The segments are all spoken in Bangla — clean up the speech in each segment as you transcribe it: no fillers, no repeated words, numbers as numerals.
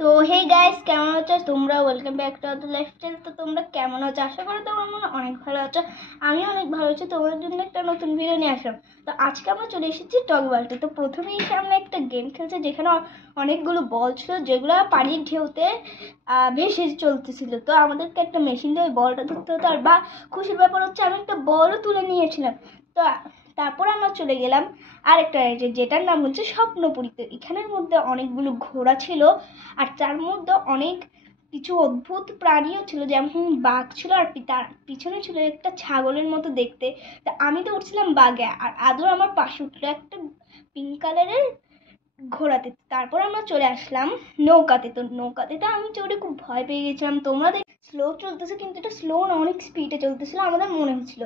তো হে গাইস, কেমন আছো তোমরা? Welcome back to our lifestyle. তো তোমরা কেমন আছো? আশা করি তোমরা অনেক ভালো আছো। আমি অনেক ভালো আছি। তোমাদের জন্য একটা নতুন ভিডিও নিয়ে আসলাম। তো আজকে আমরা চলে এসেছি টক বালতে। তো প্রথমেই আমরা একটা গেম খেলছি, যেখানে অনেকগুলো বল ছিল, যেগুলো পানির ঢেউতে ভেসে চলতেছিল। তো আমাদেরকে একটা মেশিন দিয়ে ওই বলটা ধরতে হতো। আর বা খুশির ব্যাপার হচ্ছে, আমি একটা বলও তুলে নিয়েছিলাম। তো তারপর আমরা চলে গেলাম আরেকটা রাইডে, যেটার নাম হচ্ছে স্বপ্নপুরীতে। এখানের মধ্যে অনেকগুলো ঘোড়া ছিল, আর তার মধ্যে অনেক কিছু অদ্ভুত প্রাণীও ছিল, যেমন বাঘ ছিল, আর তার পিছনে ছিল একটা ছাগলের মতো দেখতে। তা আমি তো উঠছিলাম বাঘে, আর আদর আমার পাশে উঠলো একটা পিঙ্ক কালারের ঘোড়াতে। তারপর আমরা চলে আসলাম নৌকাতে। তো নৌকাতে তো আমি চড়ে খুব ভয় পেয়ে গেছিলাম। তোমরা দেখ, স্লো চলতেছে, কিন্তু এটা স্লো না, অনেক স্পিডে চলতেছিল, আমাদের মনে হচ্ছিল।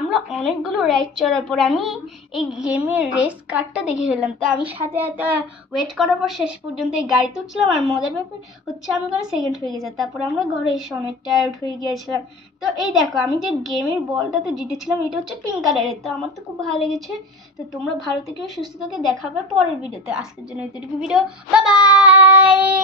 আমরা অনেকগুলো রাইড চড়ার পর আমি এই গেমের রেস কার্ডটা দেখে ফেললাম। তো আমি সাথে সাথে ওয়েট করার পর শেষ পর্যন্ত এই গাড়িতে উঠছিলাম। আর মজার ব্যাপার হচ্ছে, আমি ওখানে সেকেন্ড হয়ে গেছি। তারপর আমরা ঘরে এসে অনেক টায়ার্ড হয়ে গিয়েছিলাম। তো এই দেখো, আমি যে গেমের বলটাতে জিতেছিলাম, এটা হচ্ছে পিঙ্ক কালারের। তো আমার তো খুব ভালো লেগেছে। তো তোমরা ভালো থেকে সুস্থ থেকে দেখা হবে পরের ভিডিওতে। আজকের জন্য এতটুকু ভিডিও। Bye bye.